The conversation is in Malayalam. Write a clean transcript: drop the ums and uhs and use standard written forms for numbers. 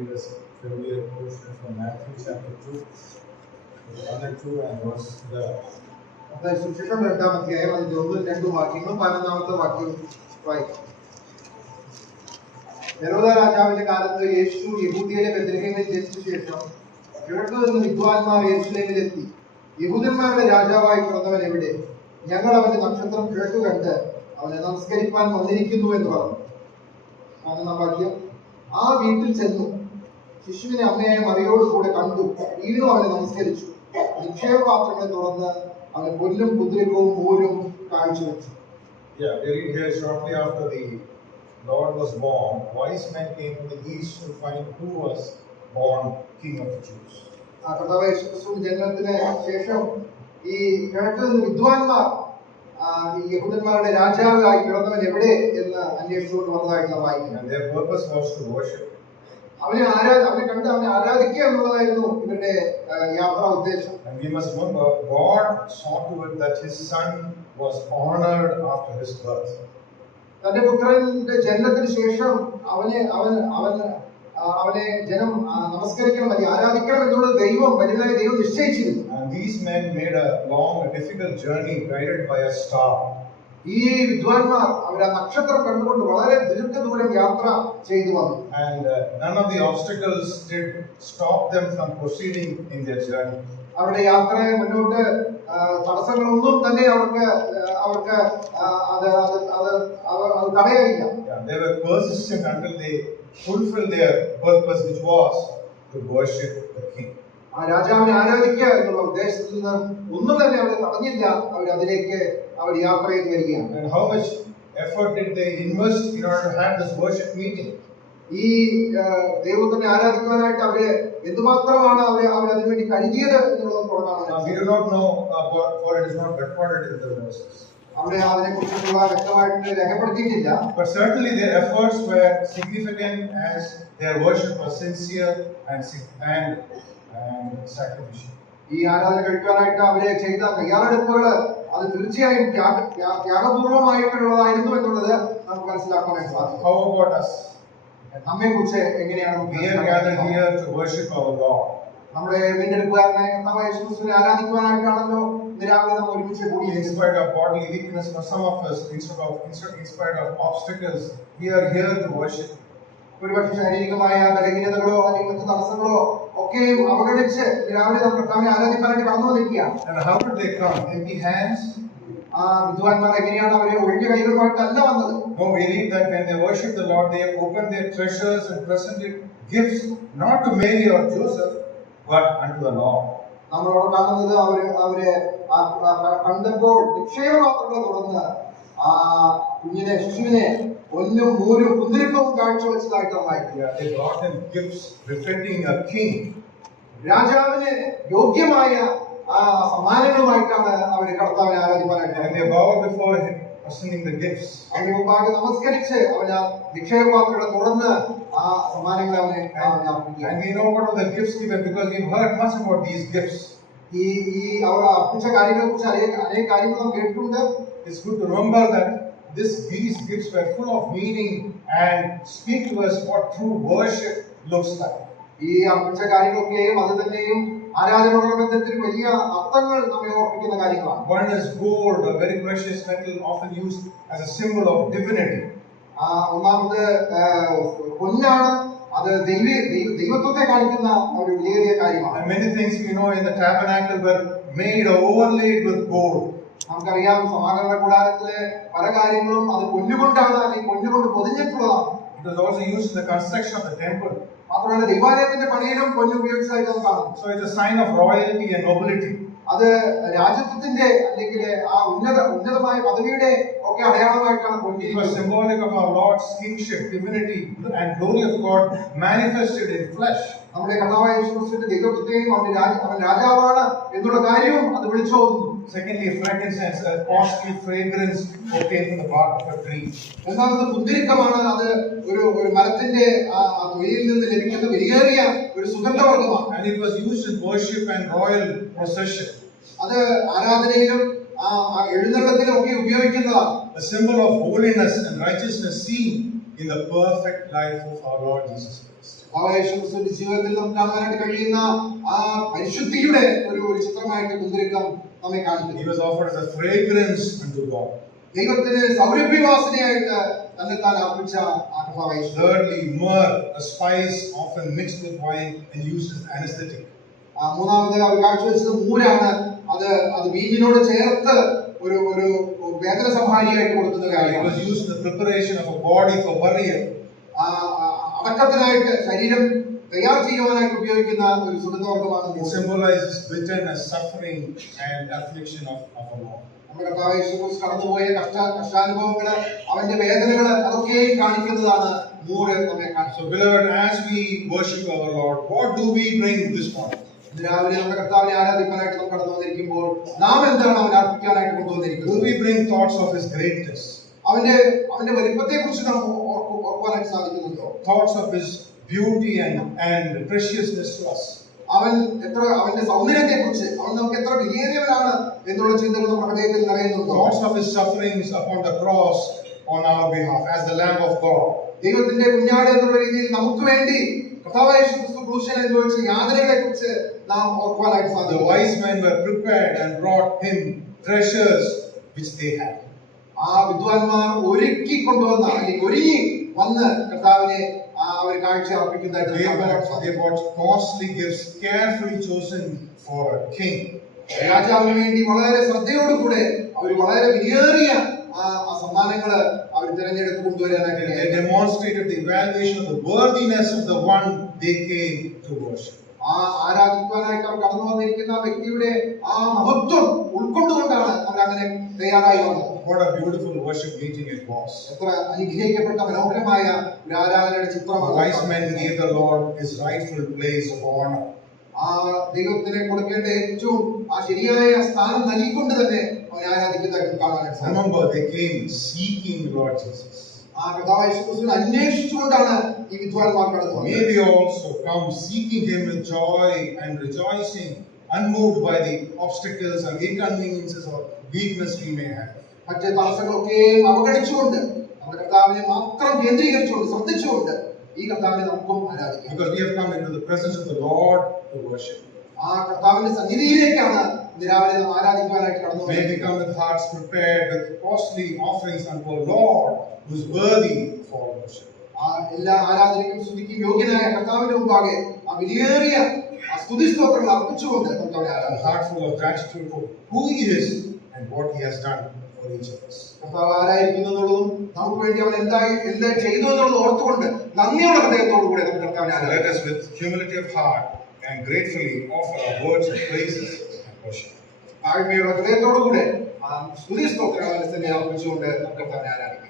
read a familiar portion from Matthew chapter 2, 1 and 2 and verse 11. സുവിശേഷം 2-ാം അധ്യായം അതിന്റെ 1-2 വാക്യങ്ങളും 11-ാമത്തെ വാക്യവും വായിക്കും. ഹെരോദാ രാജാവിന്റെ കാലത്ത് യേശു യഹൂദിയയിലെ ബെത്ലഹേമിൽ ജനിച്ച ശേഷം കിഴക്ക് നിന്ന് വിദ്വാൻമാർ യെരൂശലേമിലെത്തി, യഹൂദന്മാരുടെ രാജാവായി പിറന്നവൻ എവിടെ? ഞങ്ങൾ അവന്റെ നക്ഷത്രം കിഴക്ക് കണ്ട് അവനെ നമസ്കരിപ്പാൻ വന്നിരിക്കുന്നു എന്ന് പറഞ്ഞു. 11-ാം വാക്യം. ആ വീട്ടിൽ ചെന്നു ശിശുവിനെ അമ്മയായ മറിയോട് കൂടെ കണ്ടു, വീണു അവനെ നമസ്കരിച്ചു. നിക്ഷേപപാത്രങ്ങളെ തുറന്ന് അവന് പൊന്നും കുതിരകവും മൂരും കാഴ്ചവെച്ചു. Yeah, we read here shortly after the Lord was born, wise men came from the east to find who was born King of the Jews. കർത്താവ് യേശുക്രിസ്തുവിന്റെ ജനനത്തിന് ശേഷം ഈ കിഴക്ക് നിന്ന് വിദ്വാൻമാർ ഈ യഹൂദന്മാരുടെ രാജാവായി പിറന്നവൻ എവിടെ എന്ന് അന്വേഷിച്ചുകൊണ്ട് വന്നതായിട്ട് നാം വായിക്കുന്നു. And their purpose was to worship. അവനെ കണ്ട് അവനെ ആരാധിക്കുക എന്നുള്ളതായിരുന്നു ഇവരുടെ യാത്രാ ഉദ്ദേശം. And we must remember, God saw to it that His Son was honored after His birth. തന്റെ പുത്രന്റെ ജനനത്തിന് ശേഷം അവനെ ജനം നമസ്കരിക്കണം, ആരാധിക്കണം എന്നുള്ളത് വലുതായ ദൈവം നിശ്ചയിച്ചിരുന്നു. And these men made a long, difficult journey guided by a star. ഈ വിദ്വാൻമാർ അവർ ആ നക്ഷത്രം കണ്ടുകൊണ്ട് വളരെ ദീർഘദൂരം യാത്ര ചെയ്തു വന്നു. And none of the obstacles did stop them from proceeding in their journey. അവരുടെ യാത്രയെ മുന്നോട്ട് തടസ്സങ്ങളൊന്നും തന്നെ അവർക്ക് തടയായില്ല. They were persistent until they fulfilled their purpose, which was to worship the King. ആ രാജാവിനെ ആരാധിക്കുക എന്നുള്ള ഉദ്ദേശത്തിൽ നിന്ന് ഒന്നും തന്നെ അവരെ തടഞ്ഞില്ല. അവർ യാത്ര ചെയ്ത് വരികയാണ്. And how much effort did they invest in order to have this worship meeting? ഈ ദൈവത്തിനെ ആരാധിക്കുവാനായിട്ട് അവര് എന്തുമാത്രമാണ് അവർ അതിനുവേണ്ടി കരുതിയത് എന്നുള്ളത് കാണാൻ. We do not know, for it is not recorded in the verses. അവിടെ അതിനെ കുറിച്ചുള്ള വ്യക്തമായിട്ട് രേഖപ്പെടുത്തിയിട്ടില്ല. But certainly their efforts were significant as their worship was sincere and sacrificial. ഈ ആരാധന കഴിക്കാനായിട്ട് അവരെ ചെയ്ത തയ്യാറെടുപ്പുകൾ അത് തീർച്ചയായും ത്യാഗപൂർവമായിട്ടുള്ളതായിരുന്നു എന്നുള്ളത് നമുക്ക് മനസ്സിലാക്കാനായിട്ട് സാധിക്കും. How about us? നമ്മെ കുറിച്ച് എങ്ങനെയാണ് We are gathered here to worship our Lord. നമ്മുടെ വീണ്ടെടുപ്പുകാരനായ കർത്താവായ യേശുക്രിസ്തുവിനെ ആരാധിക്കുവാനായിട്ടാണല്ലോ രാവിലെ നമ്മൾ ഒരുമിച്ച് കൂടി. In spite of bodily weakness for some of us, in spite of obstacles, we are here to worship. ഒരുപക്ഷെ ശാരീരികമായ ബലഹീനതകളോ അല്ലെങ്കിൽ മറ്റു തടസ്സങ്ങളോ ഒക്കെയും അവഗണിച്ച് രാവിലെ നമ്മൾ കർത്താവിനെ ആരാധിക്കാനായിട്ട് കടന്നു വന്നിരിക്കുകയാണ്. And how did they come? Empty hands? വിദ്വാൻമാർ എങ്ങനെയാണ് അവരെ ഒഴിഞ്ഞ കൈകളുമായിട്ടല്ല വന്നത്. No, we read that when they worship the Lord, they opened their treasures and presented gifts not to Mary or Joseph, but unto the Lord. നമ്മളോട് കാണുന്നത് അവര് കണ്ടപ്പോൾ നിക്ഷേപപാത്രങ്ങൾ തുറന്ന് ആ കുഞ്ഞിനെ ശിശുവിനെ പൊന്നും മൂരും കുന്തിരിക്കവും കാഴ്ചവെച്ചതായിട്ടാണ് വായിക്കുക. They brought him gifts befitting a king. രാജാവിന് യോഗ്യമായ സമ്മാനങ്ങളുമായിട്ടാണ് അവര് കർത്താവിനെ ആരാധിക്കാനായിട്ട്. And they bowed before him, presenting the gifts. അവന്റെ മുമ്പാകെ നമസ്കരിച്ച് അവന് നിക്ഷേപപാത്രങ്ങളെ തുറന്ന് ആ സമ്മാനങ്ങളെ അവനെ അർപ്പിക്കുക. And we know what are the gifts given because we've heard much about these gifts. ഈ അവർ അർപ്പിച്ച കാര്യങ്ങളെ കുറിച്ച് അനേക കാര്യങ്ങൾ നാം കേട്ടിട്ടുണ്ട്. It's good to remember that these gifts were full of meaning and speak to us what true worship looks like. ഈ അർപ്പിച്ച കാര്യങ്ങളൊക്കെയും അത് തന്നെയും ആരാധനയോടുള്ള ബന്ധത്തിൽ വലിയ അർത്ഥങ്ങൾ നമ്മെ ഓർമ്മിക്കുന്ന കാര്യങ്ങളാണ്. One is gold, a very precious metal often used as a symbol of divinity. ഒന്നാമത് പൊന്നാണ്, അത് ദൈവത്വത്തെ കാണിക്കുന്ന ഒരു വലിയ കാര്യമാണ്. And many things we know in the tabernacle were made or overlaid with gold. നമുക്കറിയാം സമാഗമന കൂടാരത്തിലെ പല കാര്യങ്ങളും അത് പൊന്നുകൊണ്ടാണ് അല്ലെങ്കിൽ പൊന്നുകൊണ്ട് പൊതിഞ്ഞിട്ടുള്ളതാണ്. It was also used in the construction of the temple. മാത്രമല്ല ദൈവാലയത്തിന്റെ പണിയിലും പൊന്നു ഉപയോഗിച്ചതായിട്ട് നമുക്ക് കാണാം. So it's a sign of royalty and nobility. അത് രാജ്യത്വത്തിന്റെ അല്ലെങ്കിൽ ആ ഉന്നതമായ പദവിയുടെ ഒക്കെ അടയാളമായിട്ടാണ് പൊന്നു. It was symbolic of our Lord's kingship, divinity and glory of God manifested in flesh. നമ്മുടെ കർത്താവായ യേശുക്രിസ്തുവിന്റെ ദൈവത്വത്തെയും അവൻ രാജാവാണ് എന്നുള്ള കാര്യവും അത് വിളിച്ചോതുന്നു. Secondly, frankincense, a costly fragrance obtained from the bark of a tree. രണ്ടാമത് കുന്തിരിക്കമാണ്. അത് ഒരു മരത്തിന്റെ തൊലിയിൽ നിന്ന് ലഭിക്കുന്ന വിലയേറിയ ഒരു സുഗന്ധവർഗ്ഗമാണ്. And it was used in worship and royal procession. അത് ആരാധനയിലും എഴുന്നള്ളത്തിലും ഒക്കെ ഉപയോഗിക്കുന്നതാണ്. A symbol of holiness and righteousness seen in the perfect life of our Lord Jesus Christ. യേശുക്രിസ്തുവിന്റെ ജീവിതത്തിൽ നമുക്ക് കാണാനായിട്ട് കഴിയുന്ന ആ പരിശുദ്ധിയുടെ ഒരു ചിത്രമായിട്ട് കുന്തിരിക്കം നമ്മെ കാണിക്കുന്നു. He was offered as a fragrance unto God. ദൈവത്തിന് സൗരഭ്യവാസനയായിട്ട് തന്നെത്താൻ അർപ്പിച്ച ആ കർത്താവായ യേശു. Thirdly, myrrh, a spice often mixed with wine and used as anesthetic. മൂന്നാമത് അവർ കാഴ്ചവെച്ചത് മൂരാണ്. അത് വീഞ്ഞിനോട് ചേർത്ത് ഒരു ഒരു വേദന സംഹാരിയായിട്ട് കൊടുക്കുന്ന It കാര്യമാണ്. was used in the preparation of a body for burial. അടക്കത്തിനായിട്ട് ശരീരം തയ്യാർ ചെയ്യുവാനായിട്ട് ഉപയോഗിക്കുന്ന ഒരു സുഗന്ധവർഗമാണ്. It symbolizes bitterness, suffering, and affliction of a Lord. നമ്മുടെ കർത്താവ് യേശു ക്രിസ്തു കടന്നുപോയ കഷ്ടാനുഭവങ്ങള്, അവന്റെ വേദനകള്, അതൊക്കെയും കാണിക്കുന്നതാണ് മൂര് നമ്മെ കാണിച്ചു. So, beloved, as we worship our Lord, what do we bring this morning? രാവിലെ നമ്മുടെ കർത്താവിനെ ആരാധിക്കാനായിട്ട് നമ്മൾ കടന്നു വന്നിരിക്കുമ്പോൾ നാം എന്താണ് അവൻ അർപ്പിക്കാനായിട്ട് കൊണ്ടുവന്നിരിക്കുന്നത്? Do we bring thoughts of His greatness? അവന്റെ വലിപ്പത്തെ കുറിച്ച് നാം ഓർക്കുവാനായിട്ട് സാധിക്കുന്നുണ്ടോ? Thoughts of His beauty and preciousness to us. അവന്റെ സൗന്ദര്യത്തെ കുറിച്ച്, അവൻ നമുക്ക് എത്ര വിലയേറിയവനാണ് എന്നുള്ള ചിന്തകൾ നമ്മുടെ ഹൃദയത്തിൽ നിറയുന്നുണ്ടോ? Thoughts of His sufferings upon the cross on our behalf as the Lamb of God. ദൈവത്തിന്റെ കുഞ്ഞാട് എന്നുള്ള രീതിയിൽ നമുക്ക് വേണ്ടി കർത്താവായ യേശു ക്രിസ്തു ക്രൂശിൽ അനുഭവിച്ച യാതനകളെ കുറിച്ച് നാം ഓർക്കുവാനായിട്ട് The സാധിക്കും. wise men were prepared and brought Him treasures which they had. ആ വിദ്വാൻമാർ ഒരുക്കി കൊണ്ടുവന്ന അല്ലെങ്കിൽ ഒരുങ്ങി വന്ന് കർത്താവിനെ അവർ കാഴ്ച അർപ്പിക്കുന്നതായിട്ട് They bought costly gifts carefully chosen for a king. രാജാവിന് വേണ്ടി വളരെ ശ്രദ്ധയോടുകൂടെ അവർ വളരെ വിലയേറിയ ആ സമ്മാനങ്ങള് അവർ തിരഞ്ഞെടുത്ത് കൊണ്ടുവരാനായിട്ട് They demonstrated the evaluation of the worthiness of the one they came to worship. ആ ആരാധിക്കുവാനായിട്ട് അവർ കടന്നു വന്നിരിക്കുന്ന വ്യക്തിയുടെ ആ മഹത്വം ഉൾക്കൊണ്ടുകൊണ്ടാണ് അവർ അങ്ങനെ തയ്യാറായി വന്നത്. What a beautiful worship meeting it was. എത്ര അനുഗ്രഹിക്കപ്പെട്ട മനോഹരമായ ഒരു ആരാധനയുടെ The ചിത്രമാണ്. wise men gave the Lord His rightful place of honor. ആ ദൈവത്തിനെ കൊടുക്കേണ്ട ഏറ്റവും ആ ശരിയായ സ്ഥാനം നൽകിക്കൊണ്ട് തന്നെ അവനെ ആരാധിക്കുന്നതായിട്ട് കാണാനായിട്ട് സാധിക്കും. Remember, they came seeking Lord Jesus. ആ കർത്താവായ യേശു ക്രിസ്തുവിനെ അന്വേഷിച്ചുകൊണ്ടാണ് ഈ വിദ്വാൻമാർ കടന്നു വന്നത്. May we also come seeking Him with joy and rejoicing, unmoved by the obstacles and inconveniences or weakness we may have. മറ്റ് തടസ്സങ്ങളൊക്കെ അവഗണിച്ചുകൊണ്ട് നമ്മുടെ കർത്താവിനെ മാത്രം കേന്ദ്രീകരിച്ചുകൊണ്ട് ശ്രദ്ധിച്ചുകൊണ്ട് ഈ കർത്താവിനെ നമുക്കും ആരാധിക്കാം. Because we have come into the presence of the Lord to worship. ആ കർത്താവിന്റെ സന്നിധിയിലേക്കാണ് രാവിലെ നാം ആരാധിക്കുവാനായിട്ട് കടന്നു May we വന്നത്. come with hearts prepared with costly offerings unto our Lord, who is worthy for worship. ആ എല്ലാ ആരാധനയ്ക്കും സ്തുതിക്കും യോഗ്യനായ കർത്താവിന്റെ മുമ്പാകെ ആ വിലയേറിയ ആ സ്തുതി സ്തോത്രങ്ങൾ അർപ്പിച്ചുകൊണ്ട് നമുക്ക് അവനെ A ആരാധിക്കാം. heart full of gratitude for who He is and what He has done for each of us. കർത്താവ് ആരായിരിക്കുന്നു എന്നുള്ളതും നമുക്ക് വേണ്ടി അവൻ എന്താ ചെയ്തു എന്നുള്ളത് ഓർത്തുകൊണ്ട് നന്ദിയുള്ള ഹൃദയത്തോടുകൂടെ നമുക്ക് കർത്താവിനെ So let ആരാധിക്കാം. us with humility of heart and gratefully offer our words of praises and worship. താഴ്മയുള്ള ഹൃദയത്തോടുകൂടെ ആ സ്തുതി സ്തോത്രങ്ങൾ തന്നെ അർപ്പിച്ചുകൊണ്ട് നമുക്ക് കർത്താവിനെ ആരാധിക്കാം.